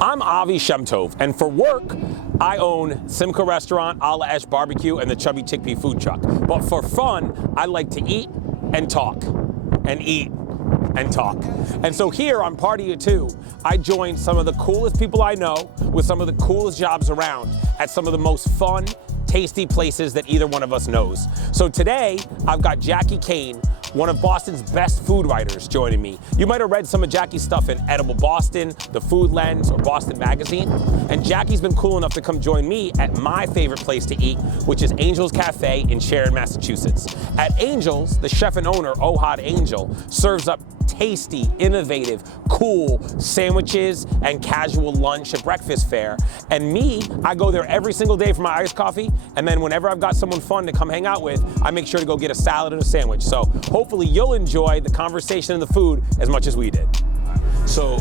I'm Avi Shemtov, and for work, I own Simcha Restaurant, a la Esh BBQ, and the Chubby Chickpea Food Truck. But for fun, I like to eat and talk, and eat and talk. And so here on PartyOfTwo, I joined some of the coolest people I know with some of the coolest jobs around at some of the most fun, tasty places that either one of us knows. So today, I've got Jacqueline Cain, one of Boston's best food writers, joining me. You might have read some of Jackie's stuff in Edible Boston, The Food Lens, or Boston Magazine. And Jackie's been cool enough to come join me at my favorite place to eat, which is Angel's Cafe in Sharon, Massachusetts. At Angel's, the chef and owner, Ohad Angel, serves up tasty, innovative, cool sandwiches and casual lunch and breakfast fare. And me, I go there every single day for my iced coffee, and then whenever I've got someone fun to come hang out with, I make sure to go get a salad and a sandwich. So hopefully you'll enjoy the conversation and the food as much as we did. So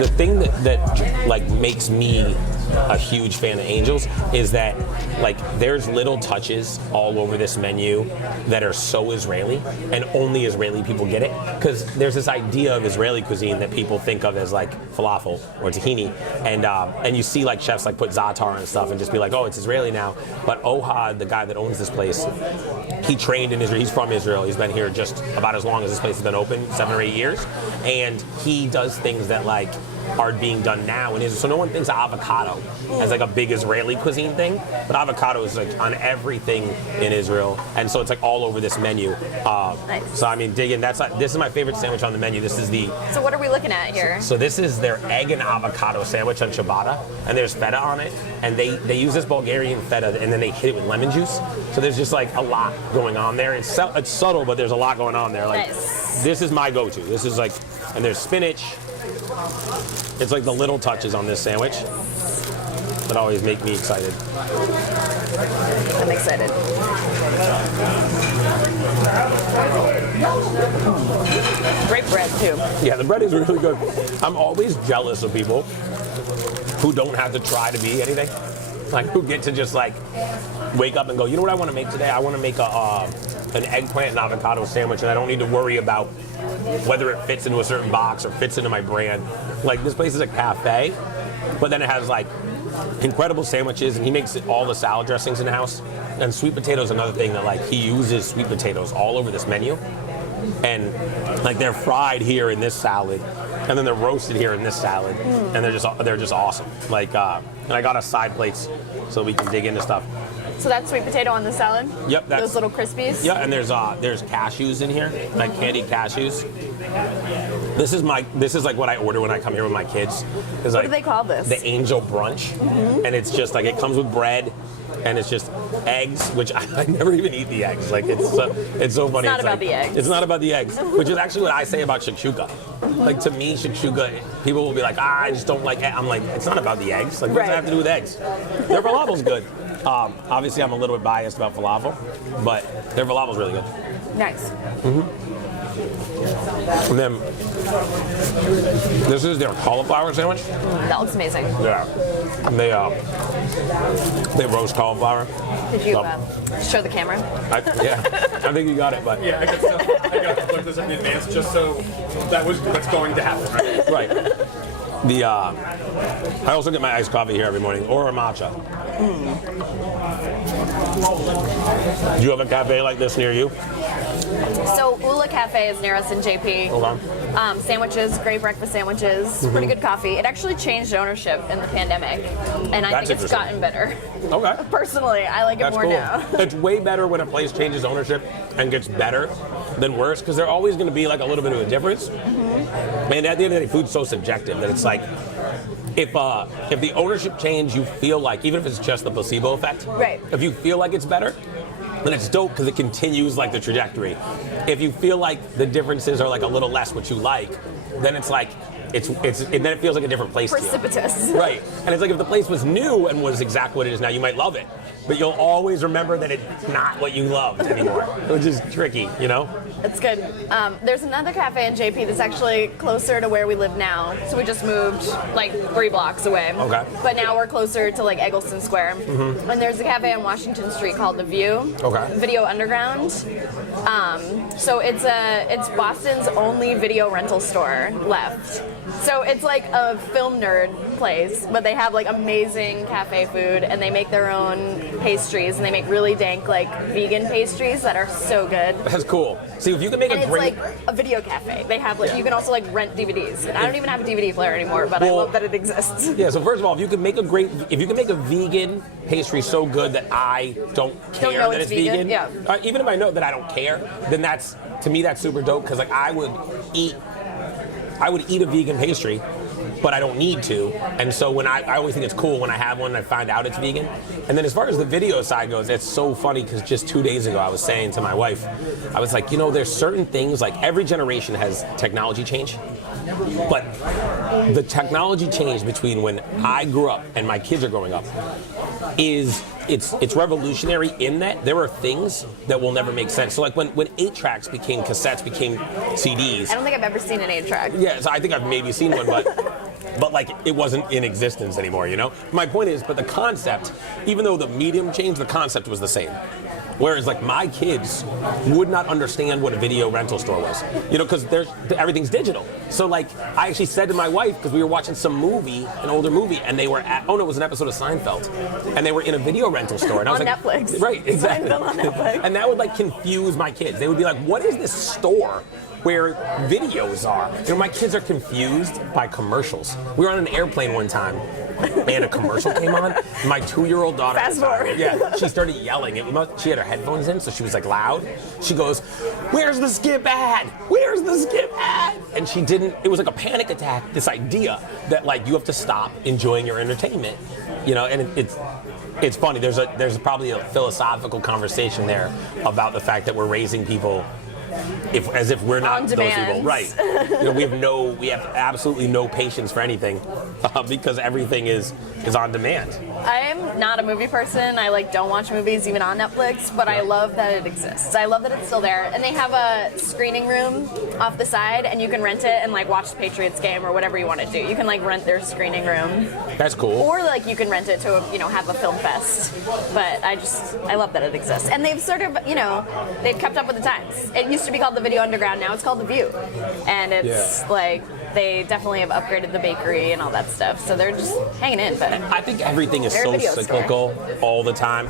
the thing that like makes me a huge fan of Angel's is that like there's little touches all over this menu that are so Israeli, and only Israeli people get it, because there's this idea of Israeli cuisine that people think of as like falafel or tahini, and you see like chefs like put za'atar and stuff and just be like, oh, it's Israeli now. But Ohad, the guy that owns this place, he trained in Israel. He's from Israel. He's been here just about as long as this place has been open, 7 or 8 years, and he does things that like are being done now in Israel. So no one thinks of avocado as like a big Israeli cuisine thing, but avocado is like on everything in Israel, and so it's like all over this menu. Nice. So I mean, dig in. This is my favorite sandwich on the menu. This is the. So what are we looking at here? So this is their egg and avocado sandwich on ciabatta, and there's feta on it, and they use this Bulgarian feta, and then they hit it with lemon juice. So there's just like a lot going on there. It's subtle, but there's a lot going on there. Like, nice. This is my go-to. This is like, and there's spinach. It's like the little touches on this sandwich that always make me excited. I'm excited. Great bread too. Yeah, the bread is really good. I'm always jealous of people who don't have to try to be anything. Like who get to just like wake up and go, you know what I want to make today? I want to make an eggplant and avocado sandwich, and I don't need to worry about whether it fits into a certain box or fits into my brand. Like this place is a cafe, but then it has like incredible sandwiches, and he makes all the salad dressings in the house. And sweet potato is another thing that like he uses sweet potatoes all over this menu, and like they're fried here in this salad, and then they're roasted here in this salad, and they're just awesome. Like and I got us side plates so we can dig into stuff. So that's sweet potato on the salad? Yep. Those little crispies? Yeah, and there's cashews in here, like candied cashews. This is like what I order when I come here with my kids. What do they call this? The Angel Brunch, and it's just like it comes with bread, and it's just eggs, which I never even eat the eggs. Like it's so funny. It's not about the eggs. It's not about the eggs, which is actually what I say about shakshuka. Like to me, shakshuka, people will be like, I just don't like it. I'm like, it's not about the eggs. Like what does that have to do with eggs? Their falafel's good. Obviously, I'm a little bit biased about falafel, but their falafel's really good. Nice. And then this is their cauliflower sandwich. That looks amazing. Yeah. And they roast cauliflower. Did you show the camera? I think you got it, but yeah, I got to look this up in advance just so that was what's going to happen. Right. I also get my iced coffee here every morning, or a matcha. Do you have a cafe like this near you? So Ula Cafe is near us in JP. Okay. Sandwiches, great breakfast sandwiches, pretty good coffee. It actually changed ownership in the pandemic, and I think it's gotten better. Okay. Personally, I like it more now. It's way better when a place changes ownership and gets better than worse, because there's always going to be like a little bit of a difference. And at the end of the day, food's so subjective that it's like, if the ownership change, you feel like, even if it's just the placebo effect, right? If you feel like it's better, then it's dope because it continues like the trajectory. If you feel like the differences are like a little less what you like, then it's like then it feels like a different place to you. Precipitous. Right. And it's like if the place was new and was exactly what it is now, you might love it. But you'll always remember that it's not what you loved anymore, which is tricky, you know? It's good. There's another cafe in JP that's actually closer to where we live now. So we just moved like 3 blocks away. Okay. But now we're closer to like Eggleston Square. Mm-hmm. And there's a cafe on Washington Street called The View. Okay. Video Underground. So it's Boston's only video rental store left. So it's like a film nerd place, but they have like amazing cafe food, and they make their own pastries, and they make really dank like vegan pastries that are so good. That's cool. See, if you can make And a it's great... like a video cafe. They have like, Yeah. you can also like rent DVDs. And I don't even have a DVD player anymore, but I Well, love that it exists. Yeah, so first of all, if you can make a vegan pastry so good that I don't care know that it's it's vegan, vegan, yeah. Even if I know that I don't care, then that's, to me, that's super dope, because like I would eat a vegan pastry, but I don't need to. And so when I always think it's cool when I have one and I find out it's vegan. And then as far as the video side goes, it's so funny because just 2 days ago I was saying to my wife, I was like, there's certain things, like every generation has technology change, but the technology change between when I grew up and my kids are growing up it's revolutionary in that there are things that will never make sense. So like when 8-tracks became cassettes, became CDs. I don't think I've ever seen an 8-track. Yeah, so I think I've maybe seen one, but like it wasn't in existence anymore, My point is, but the concept, even though the medium changed, the concept was the same. Whereas like my kids would not understand what a video rental store was, because everything's digital. So like I actually said to my wife, because we were watching some movie, an older movie, and they were it was an episode of Seinfeld, and they were in a video rental store, and I was on like, Netflix. Right, exactly. Seinfeld on Netflix. And that would like confuse my kids. They would be like, what is this store where videos are? My kids are confused by commercials. We were on an airplane one time, and a commercial came on. My 2-year-old daughter, Fast forward. yeah, she started yelling. She had her headphones in, so she was like loud. She goes, "Where's the skip ad? Where's the skip ad?" And she didn't. It was like a panic attack. This idea that like you have to stop enjoying your entertainment, and it's funny. There's probably a philosophical conversation there about the fact that we're raising people as if we're not On those demand. people, right? We have absolutely no patience for anything because everything is on demand. I'm not a movie person. I don't watch movies even on Netflix, but I love that it exists. I love that it's still there. And they have a screening room off the side, and you can rent it and watch the Patriots game or whatever you want to do. You can rent their screening room. That's cool. Or you can rent it to have a film fest. But I love that it exists. And they've sort of, they've kept up with the times. It used to be called the Video Underground, now it's called the View. And it's they definitely have upgraded the bakery and all that stuff. So they're just hanging in. But I think everything is they're a so video store. cyclical all the time.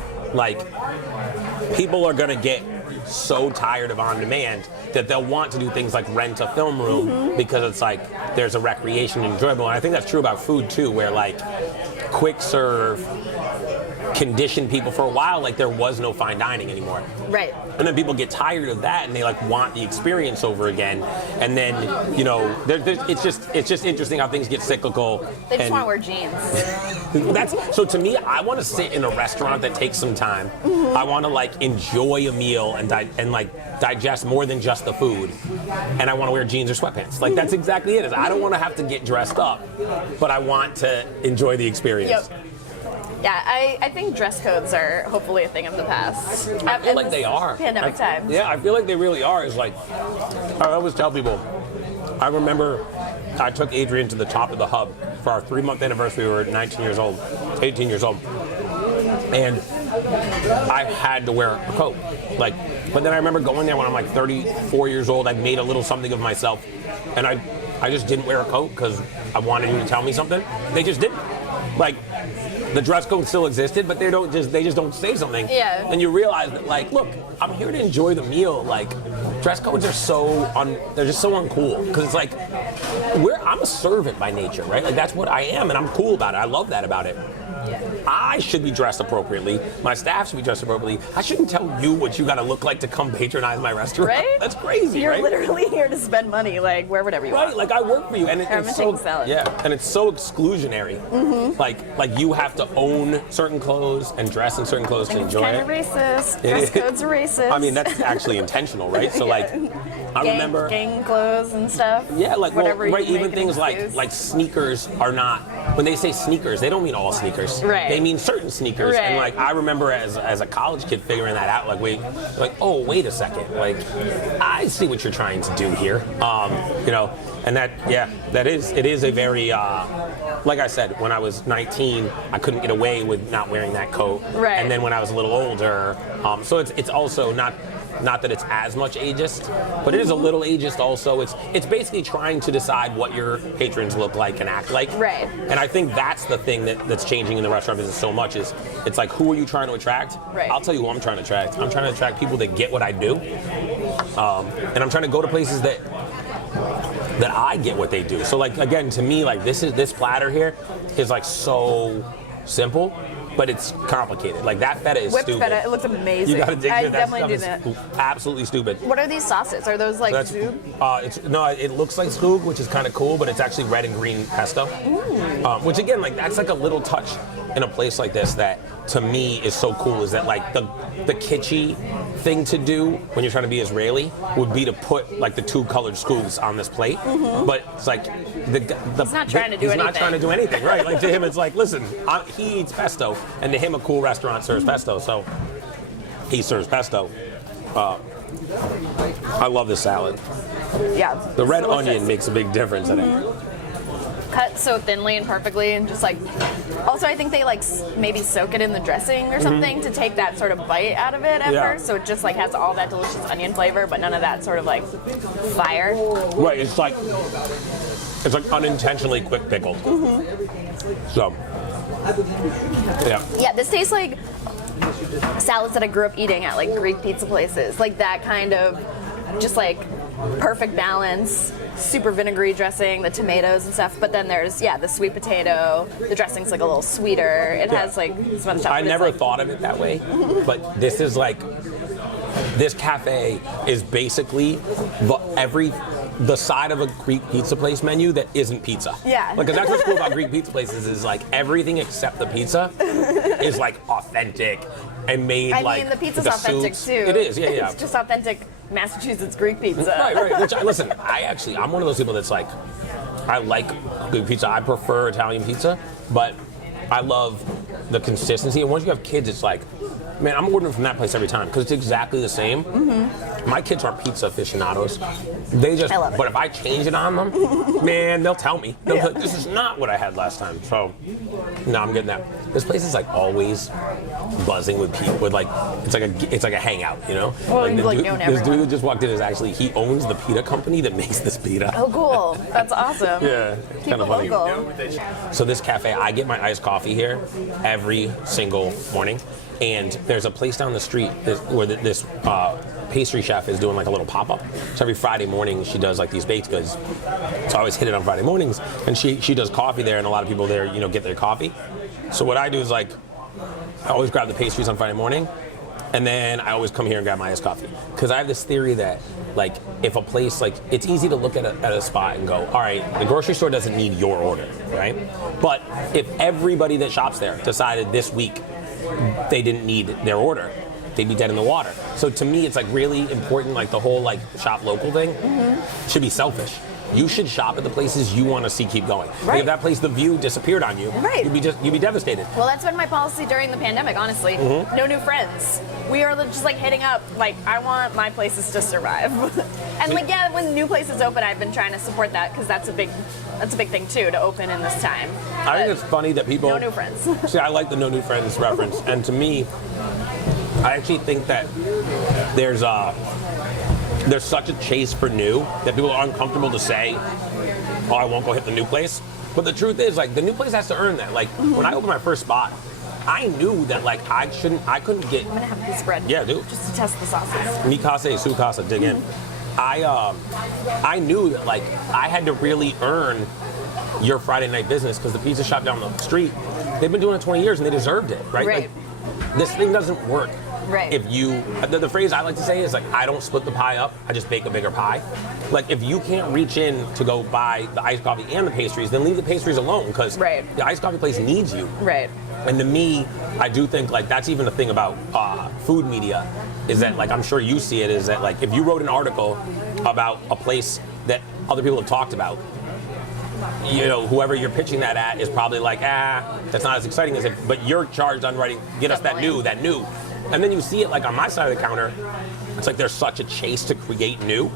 People are gonna get so tired of on demand that they'll want to do things like rent a film room because it's there's a recreation and enjoyable. And I think that's true about food too, where quick serve conditioned people for a while, there was no fine dining anymore. Right. And then people get tired of that, and they want the experience over again. And then it's just interesting how things get cyclical. They just want to wear jeans. So to me, I want to sit in a restaurant that takes some time. I want to enjoy a meal and digest more than just the food. And I want to wear jeans or sweatpants. That's exactly it. I don't want to have to get dressed up, but I want to enjoy the experience. Yep. Yeah, I think dress codes are hopefully a thing of the past. I feel like they are. Pandemic times. Yeah, I feel like they really are. I always tell people, I remember I took Adrian to the top of the hub for our 3-month anniversary. We were 18 years old. And I had to wear a coat. But then I remember going there when I'm 34 years old. I made a little something of myself. And I just didn't wear a coat because I wanted you to tell me something. They just didn't. The dress code still existed, but they just don't say something. Yeah. And you realize that, look, I'm here to enjoy the meal. Dress codes are they're just so uncool. Because it's I'm a servant by nature, right? That's what I am, and I'm cool about it. I love that about it. I should be dressed appropriately. My staff should be dressed appropriately. I shouldn't tell you what you got to look like to come patronize my restaurant. Right? That's crazy, You're right? literally here to spend money, wear whatever you want. Right, I work for you, and it's so salad. yeah, and it's so exclusionary. Mm-hmm. You have to own certain clothes and dress in certain clothes to enjoy it. It's kind of racist. Dress codes are racist. I mean, that's actually intentional, right? So I remember gang clothes and stuff. Yeah, whatever. Right, you even make an things excuse. like sneakers are not. When they say sneakers, they don't mean all sneakers. Right. They mean certain sneakers. Right. And I remember as a college kid figuring that out. Wait a second. I see what you're trying to do here. And it is a very like I said, when I was 19, I couldn't get away with not wearing that coat. Right. And then when I was a little older, so it's also not. Not that it's as much ageist, but it is a little ageist also. It's basically trying to decide what your patrons look like and act like. Right. And I think that's the thing that's changing in the restaurant business so much is it's like, who are you trying to attract? Right. I'll tell you who I'm trying to attract. I'm trying to attract people that get what I do. And I'm trying to go to places that I get what they do. So like, again, to me, like this platter here is like so simple, but it's complicated. Like that feta is Whipped stupid. feta, it looks amazing. You gotta dig I in. That definitely stuff do is that. absolutely stupid. What are these sauces? Are those like zoub? It looks like skoog, which is kind of cool, but it's actually red and green pesto. Which again, like that's like a little touch in a place like this that to me is so cool. Is that like the kitschy thing to do when you're trying to be Israeli would be to put like the two colored skoogs on this plate, but it's like he's not trying to do anything. He's not trying to do anything, right? Like to him, it's like, listen, he eats pesto, and to him, a cool restaurant serves pesto, so he serves pesto. I love this salad. Yeah. The red onion makes a big difference in it. Cut so thinly and perfectly, and just like, also I think they like maybe soak it in the dressing or something to take that sort of bite out of it at first, so it just like has all that delicious onion flavor, but none of that sort of like fire. Right, it's like unintentionally quick pickled. So, yeah. Yeah, this tastes like salads that I grew up eating at like Greek pizza places, like that kind of just like perfect balance. Super vinegary dressing, the tomatoes and stuff, but then there's the sweet potato. The dressing's like a little sweeter. It has like some other stuff. I never thought of it that way, but this is like this cafe is basically the side of a Greek pizza place menu that isn't pizza. Yeah. Because that's what's cool about Greek pizza places is like everything except the pizza is like authentic and made I like mean, the pizza's the authentic soups. too. It is, yeah. It's just authentic Massachusetts Greek pizza. Right. Which listen, I'm one of those people that's like, I like Greek pizza. I prefer Italian pizza, but I love the consistency. And once you have kids, it's like, man, I'm ordering from that place every time because it's exactly the same. My kids aren't pizza aficionados. They just, but if I change it on them, man, they'll tell me. They'll be like, this is not what I had last time. So, no, I'm getting that. This place is like always buzzing with people. With like, it's like a hangout, you know? Well, like, this dude who just walked in is actually, he owns the pita company that makes this pita. Oh, cool. That's awesome. Yeah, kind of funny. Local. So this cafe, I get my iced coffee here every single morning. And there's a place down the street where this pastry chef is doing like a little pop-up. So every Friday morning she does like these baked goods. So I always hit it on Friday mornings, and she does coffee there, and a lot of people there, get their coffee. So what I do is like, I always grab the pastries on Friday morning, and then I always come here and grab my iced coffee. Because I have this theory that like if a place, like it's easy to look at a spot and go, all right, the grocery store doesn't need your order, right? But if everybody that shops there decided this week they didn't need their order, they'd be dead in the water. So to me, it's like really important, like the whole like shop local thing should be selfish. You should shop at the places you want to see keep going. Like if that place, The View, disappeared on you, you'd be devastated. Well, that's been my policy during the pandemic, honestly. No new friends. We are just like hitting up, like, I want my places to survive. And like, when new places open, I've been trying to support that because that's a big thing too, to open in this time. I think it's funny that people... No new friends. See, I like the no new friends reference. And to me, I actually think that there's such a chase for new that people are uncomfortable to say, oh, I won't go hit the new place. But the truth is, like, the new place has to earn that. Like, when I opened my first spot, I knew that, like, I couldn't get... I'm gonna have this bread. Yeah, dude. Just to test the sauces. Mi casa, su casa, dig in. I knew that, like, I had to really earn your Friday night business because the pizza shop down the street, they've been doing it 20 years and they deserved it, right? Like, this thing doesn't work. Right. If you, the phrase I like to say is like, I don't split the pie up, I just bake a bigger pie. Like if you can't reach in to go buy the iced coffee and the pastries, then leave the pastries alone because the iced coffee place needs you. Right. And to me, I do think like that's even the thing about food media is that like I'm sure you see it is that like if you wrote an article about a place that other people have talked about, whoever you're pitching that at is probably like, that's not as exciting as it, but you're charged on writing, get us that new. And then you see it like on my side of the counter, it's like there's such a chase to create new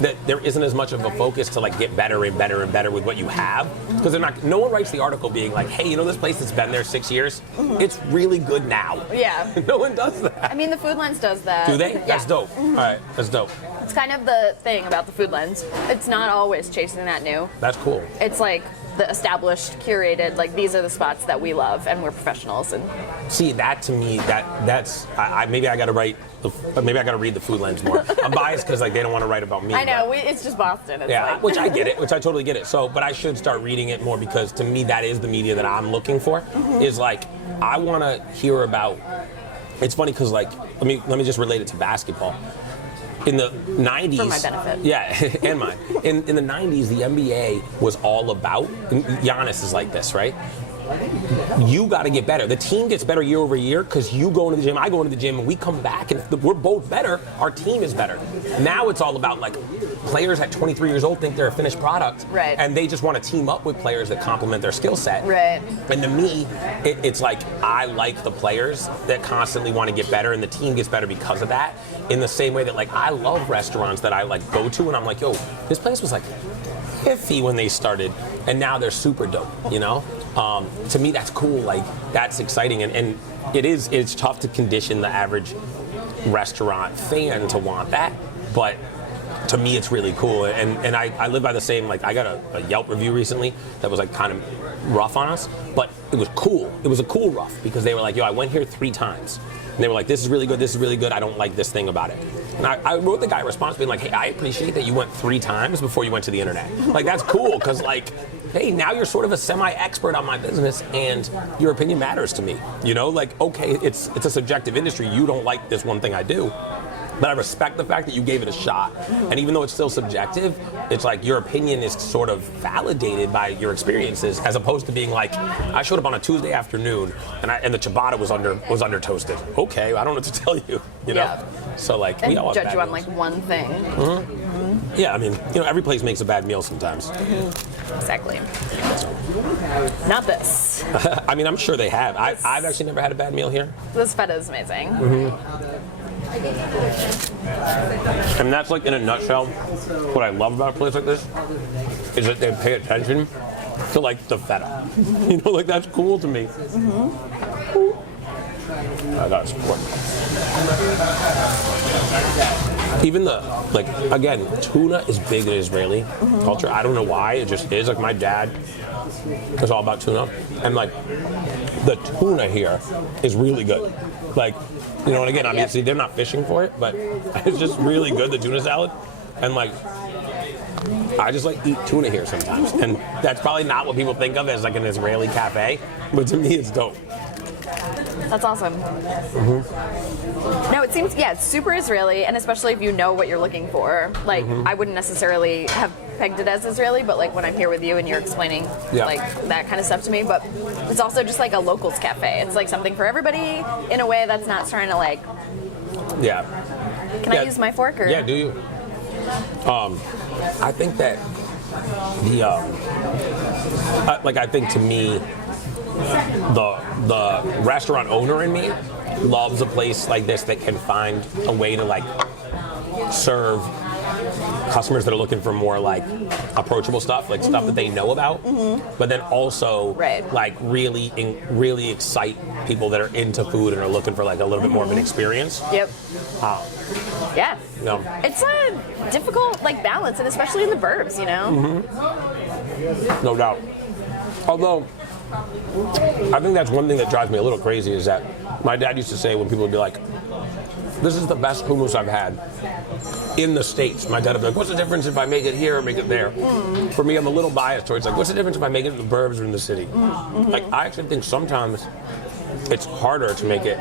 that there isn't as much of a focus to like get better and better and better with what you have. Because they're not, no one writes the article being like, hey, you know this place that's been there 6 years? It's really good now. Yeah. No one does that. I mean, the Food Lens does that. Do they? Yeah. That's dope. All right, that's dope. It's kind of the thing about the Food Lens. It's not always chasing that new. That's cool. It's like the established, curated, like these are the spots that we love and we're professionals. And see, that to me, that's maybe I got to read the Food Lens more. I'm biased because like they don't want to write about me. I know, it's just Boston. It's yeah, like... which I get it, which I totally get it. So, but I should start reading it more because to me that is the media that I'm looking for. Is like I want to hear about. It's funny because like let me just relate it to basketball. In the 90s, for my benefit. Yeah, and mine. In the 90s, the NBA was all about. Giannis is like this, right? You got to get better. The team gets better year over year because you go into the gym, I go into the gym, and we come back, and if we're both better, our team is better. Now it's all about like players at 23 years old think they're a finished product, right? And they just want to team up with players that complement their skill set, right? And to me, it's like I like the players that constantly want to get better, and the team gets better because of that. In the same way that like I love restaurants that I like go to, and I'm like, yo, this place was like iffy when they started, and now they're super dope, you know? To me, that's cool. Like, that's exciting. And it's tough to condition the average restaurant fan to want that. But to me, it's really cool. And I live by the same, like, I got a Yelp review recently that was, like, kind of rough on us. But it was cool. It was a cool rough because they were like, yo, I went here 3 times. And they were like, this is really good, this is really good, I don't like this thing about it. And I wrote the guy a response being like, hey, I appreciate that you went 3 times before you went to the internet. Like, that's cool, because like, hey, now you're sort of a semi-expert on my business and your opinion matters to me. You know, like, okay, it's a subjective industry, you don't like this one thing I do. But I respect the fact that you gave it a shot. And even though it's still subjective, it's like your opinion is sort of validated by your experiences, as opposed to being like, I showed up on a Tuesday afternoon and the ciabatta was under toasted. Okay, I don't know what to tell you. You know? Yeah. So like, and we all have judge bad you on meals. like one thing. Mm-hmm. Yeah, I mean, you know, every place makes a bad meal sometimes. Mm-hmm. Exactly. Not this. I mean, I'm sure they have. I've actually never had a bad meal here. This feta is amazing. Mm-hmm. And that's like in a nutshell, what I love about a place like this is that they pay attention to like the feta. You know, like that's cool to me. Mm-hmm. I gotta support. Even the, like, again, tuna is big in Israeli culture. I don't know why, it just is. Like my dad is all about tuna. And like, the tuna here is really good. Like, you know, and again, obviously they're not fishing for it, but it's just really good, the tuna salad. And like, I just like eat tuna here sometimes. And that's probably not what people think of as like an Israeli cafe, but to me it's dope. That's awesome. Mm-hmm. No, it seems, yeah, it's super Israeli, and especially if you know what you're looking for. Like, I wouldn't necessarily have pegged it as Israeli, but like when I'm here with you and you're explaining like that kind of stuff to me, but it's also just like a locals cafe. It's like something for everybody in a way that's not trying to like, can I use my fork or? Yeah, do you? I think that the, I think to me, the restaurant owner in me loves a place like this that can find a way to like serve customers that are looking for more like approachable stuff, like stuff that they know about, but then also like really excite people that are into food and are looking for like a little bit more of an experience. Yep. Yeah. No. It's a difficult like balance, and especially in the burbs, you know. No doubt. Although I think that's one thing that drives me a little crazy is that my dad used to say when people would be like, this is the best hummus I've had in the States. My dad would be like, what's the difference if I make it here or make it there? For me, I'm a little biased towards like, what's the difference if I make it in the burbs or in the city? Like, I actually think sometimes it's harder to make it.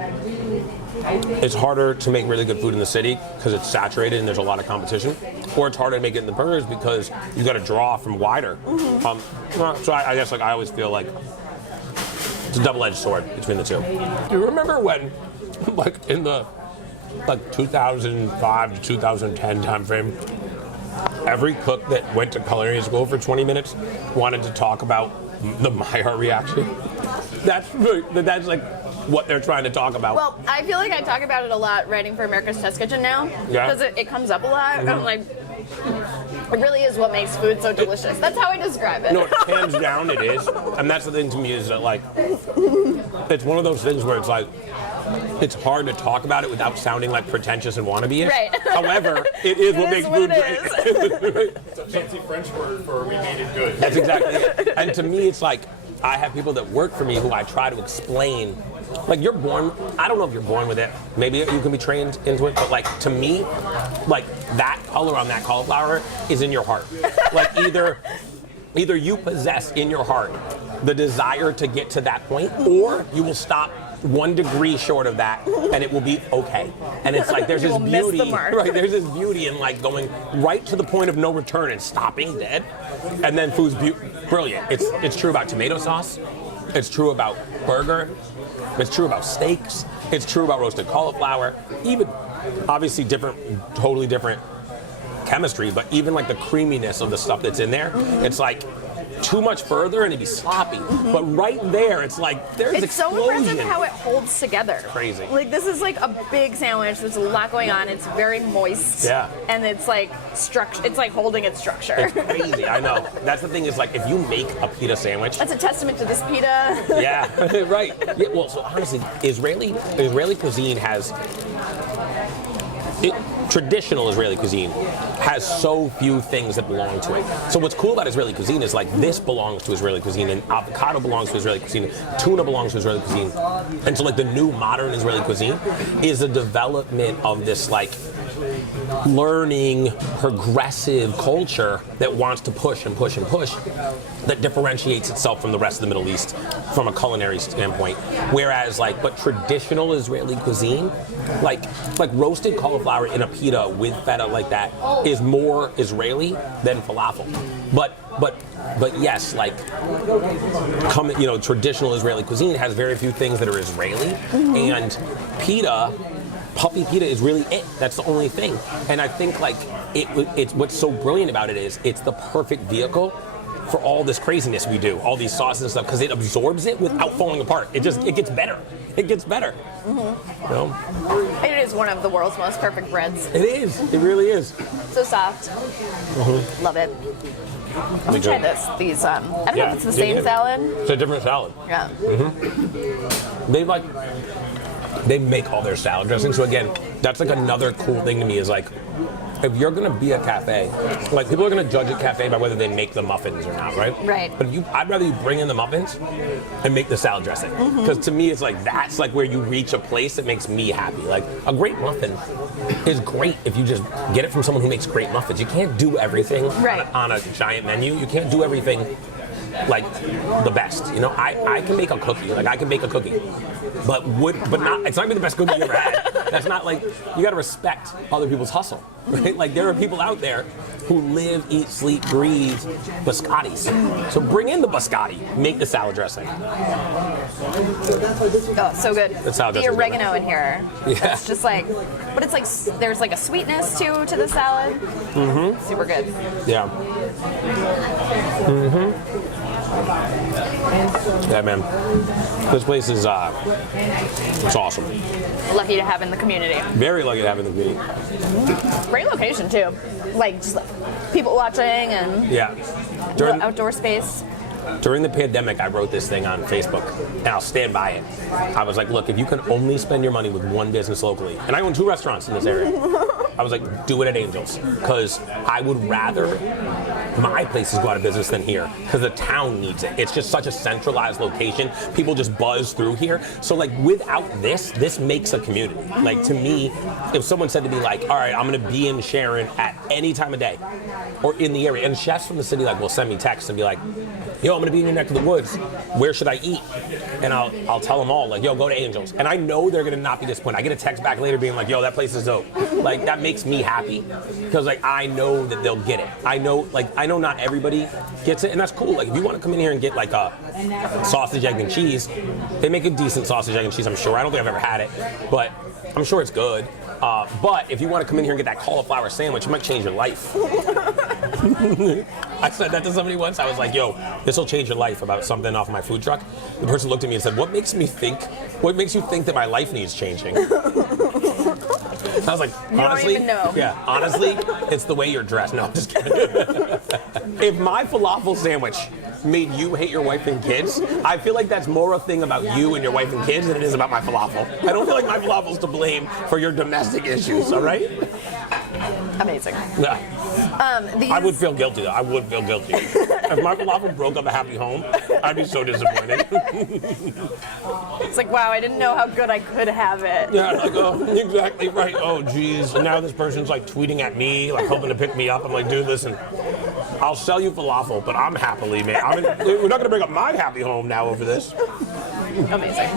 It's harder to make really good food in the city because it's saturated and there's a lot of competition, or it's harder to make it in the burbs because you got to draw from wider. So I guess like I always feel like it's a double-edged sword between the two. You remember when, like in the 2005 to 2010 timeframe, every cook that went to culinary school for 20 minutes wanted to talk about the Maillard reaction? That's like what they're trying to talk about. Well, I feel like I talk about it a lot writing for America's Test Kitchen now. Yeah. Because it comes up a lot. I'm like, it really is what makes food so delicious. That's how I describe it. No, hands down it is. And that's the thing to me is that, like, it's one of those things where it's like, it's hard to talk about it without sounding like pretentious and wannabe-ish. Right. However, it is what makes food great. It's a fancy French word for we made it good. That's exactly it. And to me, it's like, I have people that work for me who I try to explain. Like, you're born, I don't know if you're born with it. Maybe you can be trained into it, but like, to me, like, that color on that cauliflower is in your heart. Like, either you possess in your heart the desire to get to that point, or you will stop 1 degree short of that and it will be okay. And it's like, there's this beauty, right? There's this beauty in like going right to the point of no return and stopping dead. And then food's brilliant. It's true about tomato sauce. It's true about burger. It's true about steaks. It's true about roasted cauliflower. Even obviously totally different chemistry, but even like the creaminess of the stuff that's in there, it's like too much further and it'd be sloppy. But right there, it's like there's It's explosion. so impressive how it holds together. Crazy. Like, this is like a big sandwich. There's a lot going on. It's very moist. Yeah. And it's like structure. It's like holding its structure. It's crazy, I know. That's the thing is like if you make a pita sandwich. That's a testament to this pita. Yeah, right. Yeah, well, so honestly, Israeli cuisine has. Traditional Israeli cuisine has so few things that belong to it. So what's cool about Israeli cuisine is like this belongs to Israeli cuisine, and avocado belongs to Israeli cuisine, tuna belongs to Israeli cuisine. And so like the new modern Israeli cuisine is a development of this like learning, progressive culture that wants to push and push and push, that differentiates itself from the rest of the Middle East from a culinary standpoint. Whereas like, but traditional Israeli cuisine, like roasted cauliflower in a pita with feta like that is more Israeli than falafel. But yes, like, traditional Israeli cuisine has very few things that are Israeli, and puffy pita is really it. That's the only thing. And I think like it's what's so brilliant about it is it's the perfect vehicle for all this craziness we do, all these sauces and stuff, because it absorbs it without falling apart. It gets better. It gets better. Mm-hmm. You know? It is one of the world's most perfect breads. It is. It really is. So soft. Mm-hmm. Love it. Let me try these. I don't know if it's the same salad. It's a different salad. Yeah. Mm-hmm. They make all their salad dressings. So again, that's like another cool thing to me is like, if you're gonna be a cafe, like people are gonna judge a cafe by whether they make the muffins or not, right? Right. But I'd rather you bring in the muffins and make the salad dressing. Because to me, it's like, that's like where you reach a place that makes me happy. Like a great muffin is great if you just get it from someone who makes great muffins. You can't do everything on a giant menu. You can't do everything like the best. You know, I can make a cookie. Like I can bake a cookie. But not, it's not even the best cookie you ever had. That's not like, you gotta respect other people's hustle, right? Like there are people out there who live, eat, sleep, breathe biscottis. So bring in the biscotti, make the salad dressing. Oh, so good. The oregano in here. Yeah. It's just like, but it's like, there's like a sweetness to the salad. Mm-hmm. Super good. Yeah. Mm-hmm. Yeah, man. This place is, it's awesome. Lucky to have in the community. Very lucky to have in the community. Great location too. Like just people watching and outdoor space. During the pandemic, I wrote this thing on Facebook, and I'll stand by it. I was like, look, if you can only spend your money with one business locally, and I own 2 restaurants in this area, I was like, do it at Angels, because I would rather my places go out of business than here, because the town needs it. It's just such a centralized location. People just buzz through here. So like without this makes a community. Like to me, if someone said to me like, all right, I'm gonna be in Sharon at any time of day, or in the area, and chefs from the city like will send me texts and be like, yo, I'm gonna be in your neck of the woods. Where should I eat? And I'll tell them all, like, yo, go to Angels. And I know they're gonna not be disappointed. I get a text back later being like, yo, that place is dope. Like, that makes me happy. Because, like, I know that they'll get it. I know not everybody gets it, and that's cool. Like, if you wanna come in here and get, like, a sausage, egg, and cheese, they make a decent sausage, egg, and cheese, I'm sure. I don't think I've ever had it, but I'm sure it's good. But if you want to come in here and get that cauliflower sandwich, it might change your life. I said that to somebody once. I was like, yo, this will change your life about something off my food truck. The person looked at me and said, what makes you think that my life needs changing? I was like, honestly, honestly, it's the way you're dressed. No, I'm just kidding. If my falafel sandwich made you hate your wife and kids, I feel like that's more a thing about you and your wife and kids than it is about my falafel. I don't feel like my falafel's to blame for your domestic issues, all right? Amazing. Yeah. I would feel guilty, though. I would feel guilty. If my falafel broke up a happy home, I'd be so disappointed. It's like, wow, I didn't know how good I could have it. Yeah, like, oh, exactly right. Oh, geez. And now this person's like tweeting at me, like hoping to pick me up. I'm like, dude, listen, I'll sell you falafel, but I'm happily, man. We're not going to break up my happy home now over this. Amazing.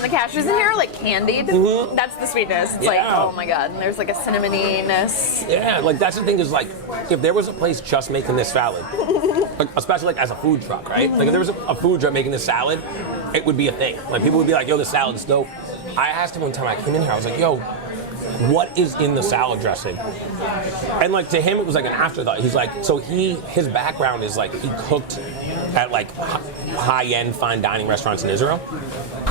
The cashews in here are like candied. Mm-hmm. That's the sweetness. It's like, oh my god. And there's like a cinnamoniness. Yeah, like that's the thing is like, if there was a place just making this salad, like, especially like as a food truck, right? Mm-hmm. Like if there was a food truck making this salad, it would be a thing. Like people would be like, yo, the salad's dope. I asked him one time I came in here, I was like, yo, what is in the salad dressing? And like to him, it was like an afterthought. He's like, so his background is like he cooked at like high-end fine dining restaurants in Israel.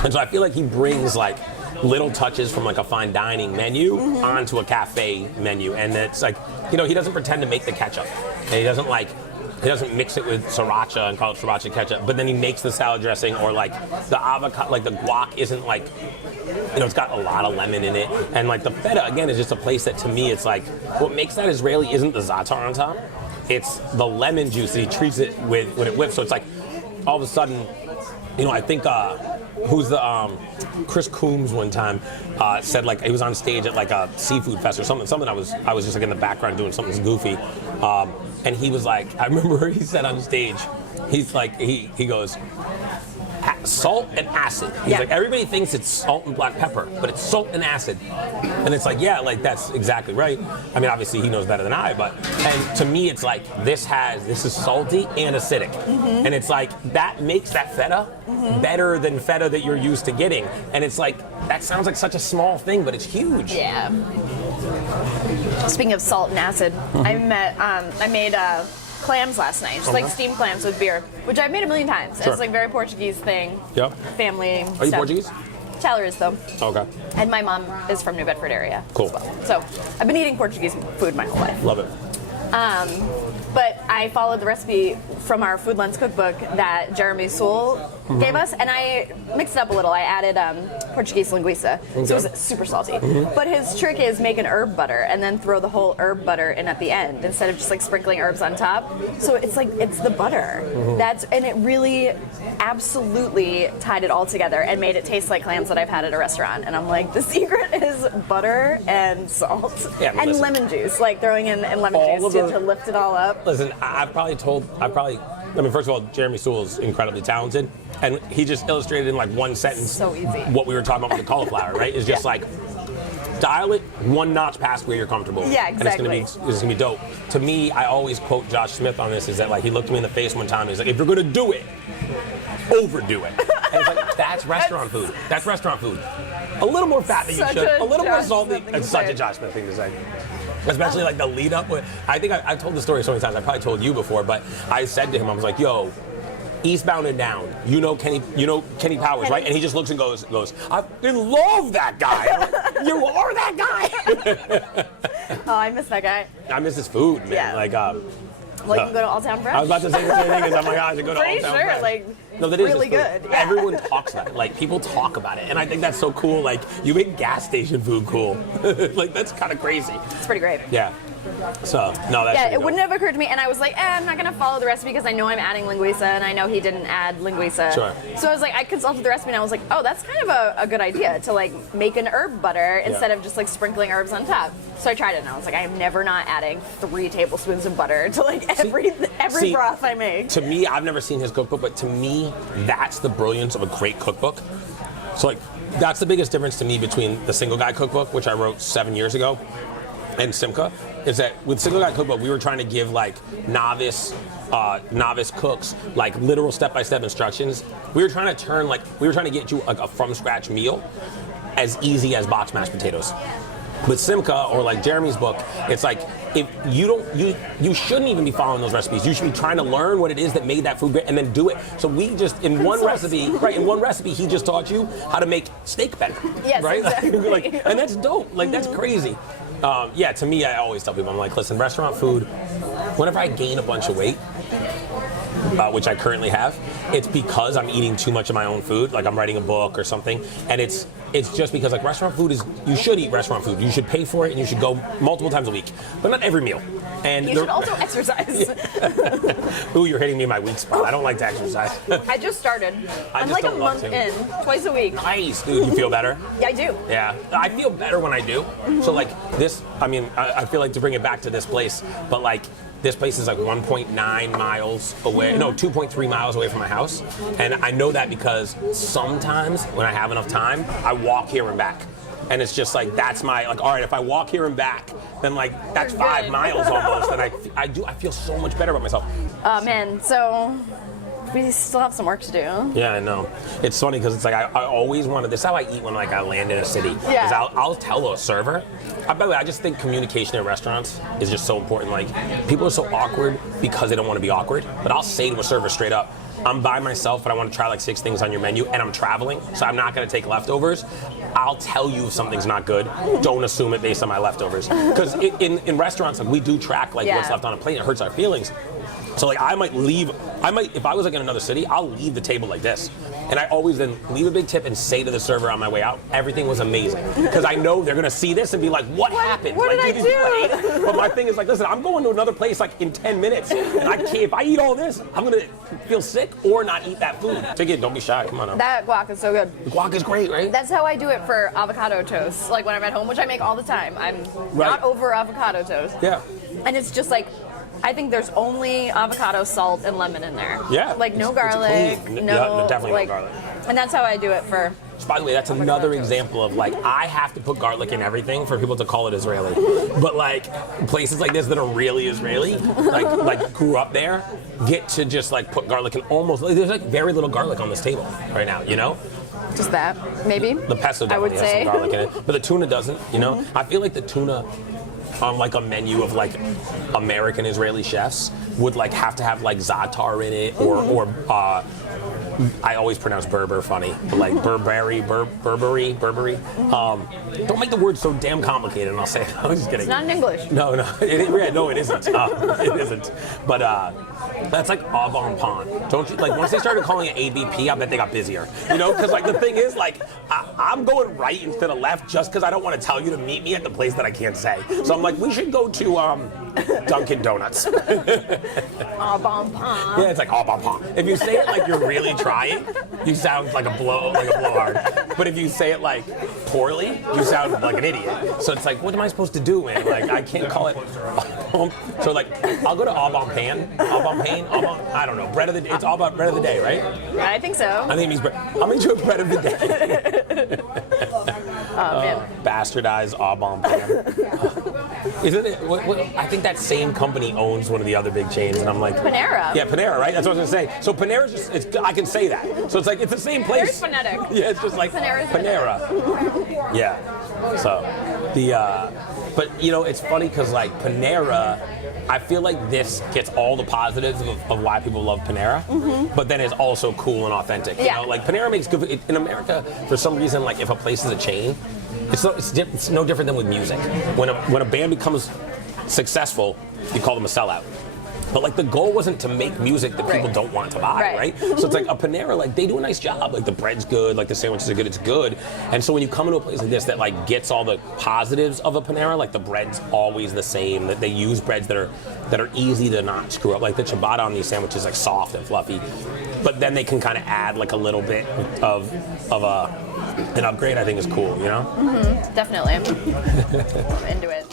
And so I feel like he brings like little touches from like a fine dining menu onto a cafe menu. And it's like, you know, he doesn't pretend to make the ketchup. And he doesn't mix it with sriracha and call it sriracha ketchup, but then he makes the salad dressing, or like the avocado, like the guac isn't like, you know, it's got a lot of lemon in it. And like the feta, again, is just a place that to me, it's like, what makes that Israeli isn't the za'atar on top, it's the lemon juice that he treats it with when it whips. So it's like, all of a sudden, you know, I think, who's the, Chris Coombs one time said like, he was on stage at like a seafood fest or something I was just like in the background doing something goofy. And he was like, I remember he said on stage, he's like, he goes, salt and acid. He's like, everybody thinks it's salt and black pepper, but it's salt and acid. And it's like, yeah, like that's exactly right. I mean, obviously he knows better than I, but, and to me it's like, this is salty and acidic. Mm-hmm. And it's like, that makes that feta better than feta that you're used to getting. And it's like, that sounds like such a small thing, but it's huge. Yeah. Speaking of salt and acid, I made clams last night, just like steamed clams with beer, which I've made a million times. Sure. It's like very Portuguese thing. Yep. Family. Are you Portuguese? Tyler is though. Okay. And my mom is from New Bedford area. Cool. As well. So I've been eating Portuguese food my whole life. Love it. But I followed the recipe from our Food Lens cookbook that Jeremy Sewell gave us, and I mixed it up a little. I added Portuguese linguiça, so it was super salty. But his trick is make an herb butter and then throw the whole herb butter in at the end instead of just like sprinkling herbs on top. So it's like, it's the butter. And it really absolutely tied it all together and made it taste like clams that I've had at a restaurant. And I'm like, the secret is butter and salt and lemon juice, like throwing in lemon juice to lift it all up. Listen, I mean, first of all, Jeremy Sewell is incredibly talented, and he just illustrated in like one sentence so easy what we were talking about with the cauliflower, right? It's just like, dial it one notch past where you're comfortable. Yeah, exactly. And it's gonna be dope. To me, I always quote Josh Smith on this, is that like, he looked me in the face one time, and he's like, if you're gonna do it, overdo it. And it's like, that's restaurant food. That's restaurant food. A little more fat than you should. A little more salty. It's such a Josh Smith thing to say. Especially like the lead up with, I think I told the story so many times, I probably told you before, but I said to him, I was like, yo, Eastbound and Down, you know Kenny Powers, right? And he just looks and goes, I love that guy. Like, you are that guy. Oh, I miss that guy. I miss his food, man. Yeah. Like, well, you can go to All Town Fresh. I was about to say the same thing, oh my gosh, I go to All Town Fresh. Pretty sure, like, no, that is really good. Yeah. Everyone talks about it. Like, people talk about it. And I think that's so cool. Like, you make gas station food cool. Like, that's kind of crazy. It's pretty great. Yeah. So, no, that's it wouldn't have occurred to me, and I was like, I'm not gonna follow the recipe because I know I'm adding linguiça, and I know he didn't add linguiça. Sure. So I was like, I consulted the recipe, and I was like, oh, that's kind of a good idea to like make an herb butter instead of just like sprinkling herbs on top. So I tried it, and I was like, I am never not adding 3 tablespoons of butter to like every broth I make. To me, I've never seen his cookbook, but to me, that's the brilliance of a great cookbook. So like, that's the biggest difference to me between the Single Guy cookbook, which I wrote 7 years ago, and Simcha, is that with Single Guy cookbook, we were trying to give like novice cooks like literal step-by-step instructions. We were trying to get you like a from scratch meal. as easy as boxed mashed potatoes. With Simcha or like Jeremy's book, it's like if you shouldn't even be following those recipes. You should be trying to learn what it is that made that food great and then do it. So we just in one recipe, he just taught you how to make steak better. Yes, right? exactly. Like, and that's dope. Like that's crazy. Yeah, to me, I always tell people, I'm like, listen, restaurant food. Whenever I gain a bunch of weight, which I currently have, it's because I'm eating too much of my own food. Like I'm writing a book or something, and it's just because like restaurant food is, you should eat restaurant food. You should pay for it, and you should go multiple times a week, but not every meal. And you should also exercise. Ooh, you're hitting me in my weak spot. I don't like to exercise. I just started. I'm like a month in, twice a week. Nice, dude. You feel better? Yeah, I do. Yeah, I feel better when I do. So like this, I mean, I feel like to bring it back to this place, but like this place is like 1.9 miles away, no, 2.3 miles away from my house. And I know that because sometimes when I have enough time, I walk here and back. And it's just like, that's my, like, all right, if I walk here and back, then like, that's 5 miles almost. And I feel so much better about myself. Oh man, so we still have some work to do. Yeah, I know. It's funny because it's like I always wanted. This is how I eat when like I land in a city. Yeah. Is I'll tell a server. By the way, I just think communication in restaurants is just so important. Like people are so awkward because they don't want to be awkward. But I'll say to a server straight up, I'm by myself, but I want to try like 6 things on your menu, and I'm traveling, so I'm not going to take leftovers. I'll tell you if something's not good. Don't assume it based on my leftovers. Because in restaurants, like we do track like what's left on a plate. It hurts our feelings. So like I might, if I was like in another city, I'll leave the table like this. And I always then leave a big tip and say to the server on my way out, everything was amazing. Because I know they're gonna see this and be like, what happened? What like, did I do? But my thing is like, listen, I'm going to another place like in 10 minutes. And I can't, if I eat all this, I'm gonna feel sick or not eat that food. Take it, don't be shy, come on now. That guac is so good. The guac is great, right? That's how I do it for avocado toast. Like when I'm at home, which I make all the time. I'm not over avocado toast. Yeah. And it's just like, I think there's only avocado, salt, and lemon in there. Yeah. Like no garlic, no, definitely like, no garlic. And that's how I do it for. By the way, that's another example of like, I have to put garlic in everything for people to call it Israeli. But like places like this that are really Israeli, like grew up there, get to just like put garlic in almost, like, there's like very little garlic on this table right now, you know? Just that, maybe. The pesto definitely has some garlic in it, but the tuna doesn't, you know? I feel like the tuna on like a menu of like American Israeli chefs would like have to have like za'atar in it or I always pronounce Berber funny, but like Burberry. Don't make the word so damn complicated, and I'll say it. I'm just kidding. It's not in English. No, it isn't. It isn't. But that's like avant-pont. Don't you like? Once they started calling it ABP, I bet they got busier. You know, because like the thing is, like I'm going right instead of left just because I don't want to tell you to meet me at the place that I can't say. So I'm like, we should go to Dunkin' Donuts. Avant-pont. Yeah, it's like avant-pont. If you say it like you're really trying, you sound like a blowhard. But if you say it like poorly, you sound like an idiot. So it's like, what am I supposed to do, man? Like I can't call it. So like, I'll go to avant-pain. I don't know. Bread of the day. It's all about bread of the day, right? I think so. I think it means bread. I'll make you a bread of the day. Bastardized avant-pain. Isn't it? I think that same company owns one of the other big chains, and I'm like Panera. Yeah, Panera, right? That's what I was gonna say. So Panera's just, I can say that. So it's like it's the same place. Very phonetic. Yeah, it's just like Panera. Yeah. So but you know, it's funny because like Panera, I feel like this gets all the positives of why people love Panera, but then it's also cool and authentic. You know, like Panera makes good. In America, for some reason, like if a place is a chain, it's no different than with music. When a band becomes successful, you call them a sellout. But like the goal wasn't to make music that people don't want to buy, right? So it's like a Panera, like they do a nice job. Like the bread's good, like the sandwiches are good, it's good. And so when you come into a place like this that like gets all the positives of a Panera, like the bread's always the same, that they use breads that are easy to not screw up. Like the ciabatta on these sandwiches, like soft and fluffy. But then they can kind of add like a little bit of an upgrade, I think is cool, you know? Definitely. I'm into it.